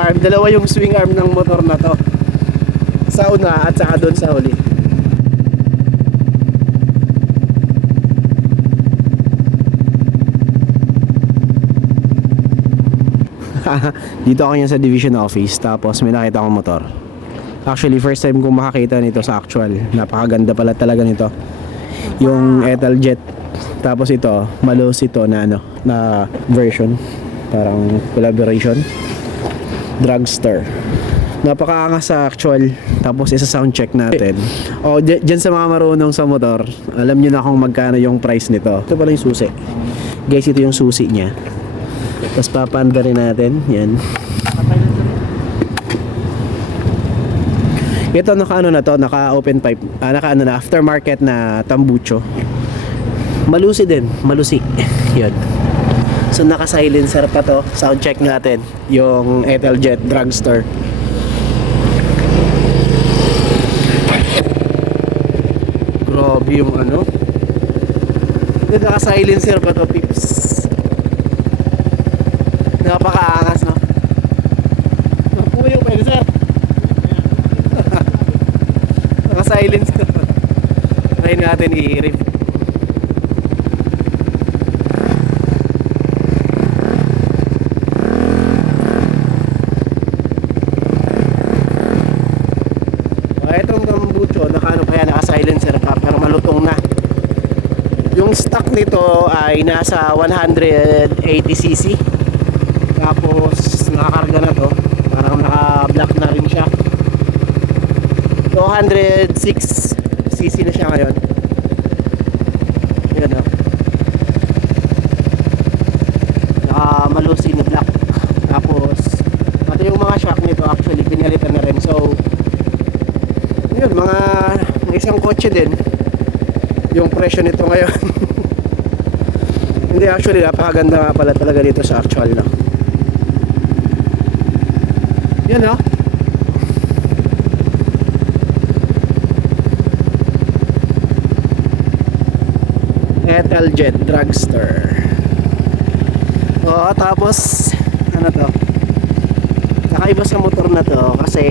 arm. Dalawa yung swing arm ng motor na to, sa una at saka doon sa huli. Dito ako yan sa division office. Tapos may nakita akong motor. Actually first time kong makakita nito sa actual. Napakaganda pala talaga nito. Yung Ethel Jet. Tapos ito Malos ito na na version. Parang collaboration. Dragster. Napakaangas sa actual. Tapos isa sound check natin. O dyan sa mga marunong sa motor, alam nyo na kung magkano yung price nito. Ito pala yung susi. Guys, ito yung susi nya. Tapos papanda rin natin. Yan. Ito naka na to, naka open pipe, naka na aftermarket na tambucho. Malusi din, malusi. Yan. So naka silencer pa to. Sound check natin yung Ethel Jet Dragster. Grabe yung naka silencer pa to, pips. Napakaangas, no? Napuyo pa yun, sir. Naka-silence ko. Try natin i-rip. Itong tambucho, naka-silencer pa, pero malutong na. Yung stock nito ay nasa 180cc. Tapos nakakarga na to, parang naka-black na rin siya. 206cc na siya ngayon. Yan o. Naka-malusi na black. Tapos pati yung mga shock nito actually pinalitan na rin. So yun, mga isang kotse din yung presyo nito ngayon. Hindi, actually napakaganda nga pala talaga dito sa actual, no? Yan, no? Ethel Jet Dragster. Oo, tapos to? Kakaiba sa motor na to kasi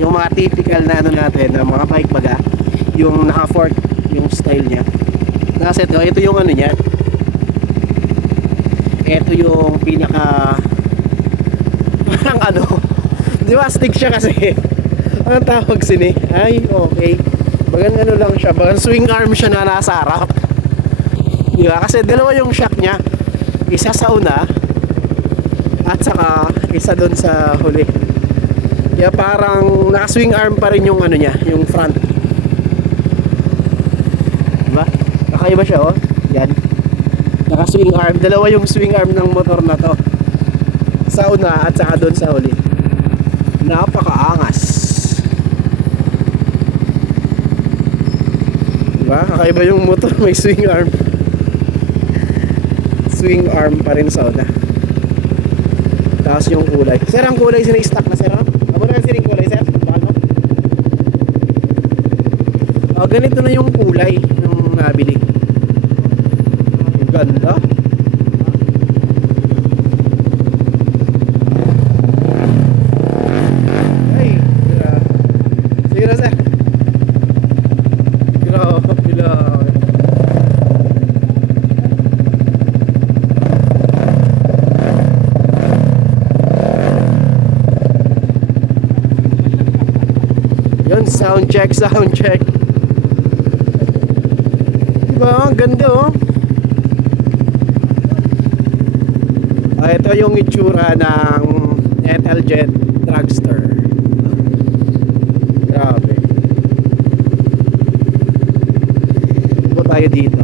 yung mga typical na natin, na mga bike baga, yung naka-fork yung style niya. Kasi ito yung niya. Ito yung pinaka parang di ba stick siya kasi. Anong tawag sini? Ay, okay. Bagan lang siya, bagan swing arm siya na nasa harap. Di ba? Kasi dalawa yung shock niya. Isa sa una at saka isa doon sa huli. Kaya parang naka-swing arm pa rin yung niya, yung front. Di ba? Kakaiba siya, oh. Yan. Naka-swing arm. Dalawa yung swing arm ng motor na to. Sa una at saka doon sa huli. Napakaangas. Diba? Kakaiba yung motor, may swing arm. Swing arm pa rin sa una. Tapos yung kulay. Sir, ang kulay sina-stock na, sir, ha? Abo na yung kulay, sir? Bakal mo? Ganito na yung kulay ng nabili. Ang ganda. Sound check, sound check. Diba? Ang ganda, oh. Ito yung itsura ng Ethel Jet Dragster. Grabe. Ito tayo dito.